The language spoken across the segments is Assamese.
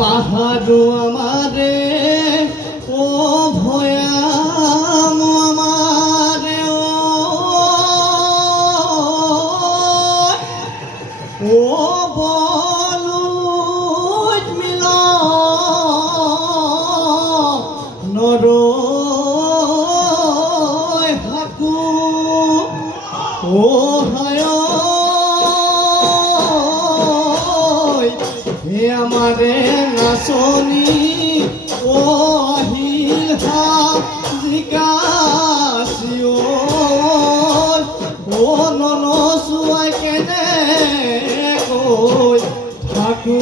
পাহাড় আমারে ও ভয়াম আমারে ও বলু মিল নর হাকু ও হায় আমারে নাচনি ও হিলহা জিকাশিও ও ননসুয়াই কেনে কই থাকু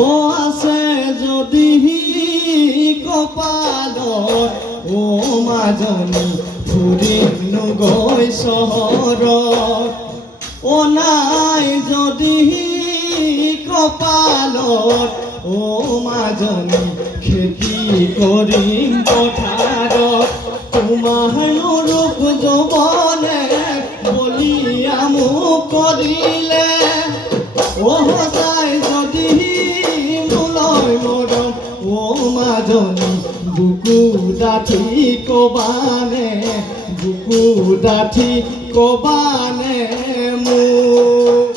ও আছে যদি কপালত ও মাজনী ফুৰিম গৈ চহৰত ও নাই যদি কপালত ও মাজনী খেতি কৰিম পথাৰত তোমাৰ ৰূপ যৌৱনে বলিয়া মোক কৰিলে ও সঁচাই যদি ও মাজনী বুকু ডাঠি কবানে বুকু ডাঠি কবানে মোক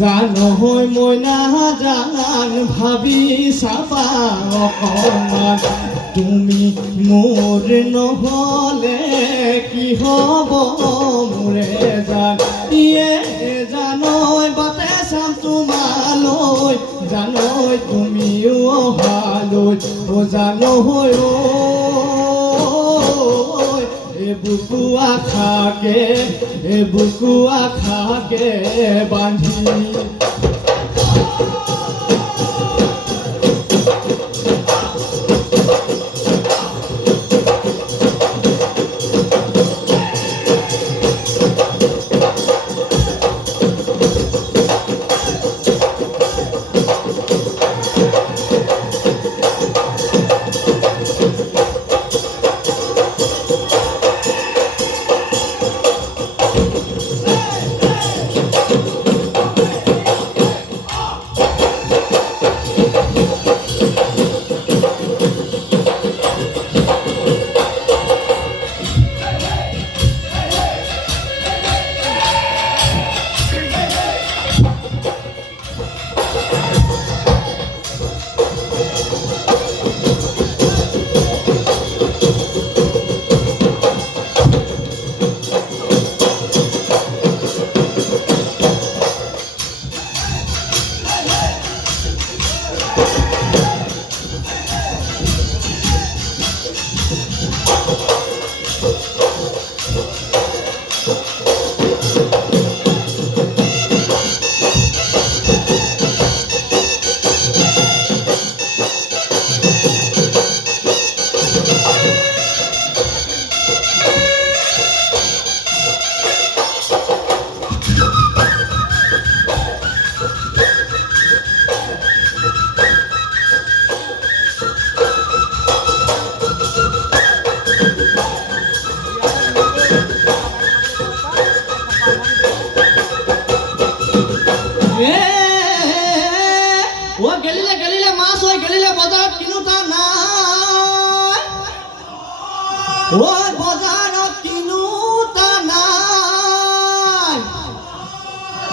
জানো হৈ মই নাজান ভাবি চাবা অকণমান তুমি মোৰ নহ'লে কি হ'ব মোৰে জান ইয়ে জানৈ বাটে চাম তোমালৈ জানৈ তুমিও অহালৈ ও জানো হৈ বুকু আখাকে বান্ধি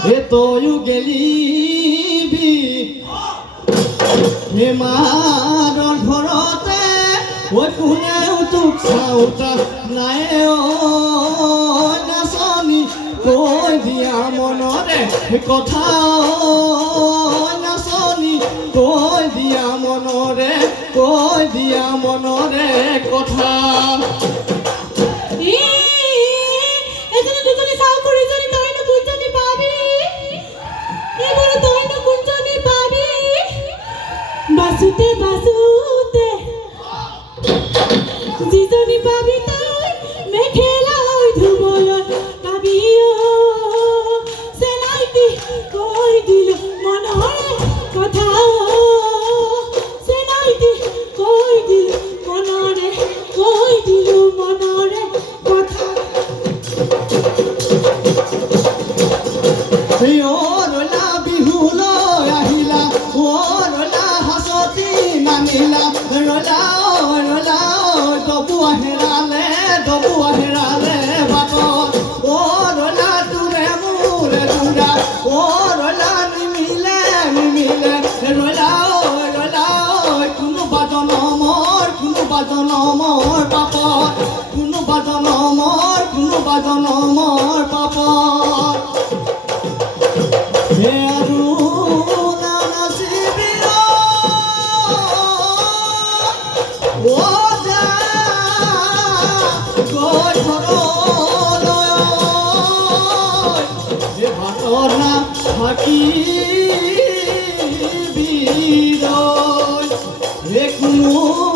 তয়ো গেলিবি মাৰৰ ঘৰতে ঐ কোনেও তোক চাওঁতা নাই নাচনি কৈ দিয়া মনৰে কথা নাচনি কৈ দিয়া মনৰে কথা বাসুতে বাসুতে যিজনী পাবি তই মেখেলাই ধুবলৈ পাবিও চেলাইটি কৈ দিলো মনৰে কথা চেলাইটি কৈ দিলো মনৰে কথা ৰলা বিহুলৈ আহিলা ৰলা হাঁচতি নানিলা ৰলা ডবুৱা হেৰালে বাটত ৰলা তোৰে মোৰে তোৰা ৰলা নিমিলে ৰলা কোনোবা জনমৰ পাপত কোনোবা জনমৰ পাপত হে আৰু নাচিবি যা গৈ ঘৰলৈ ভাতৰ না থাকিবি কোনো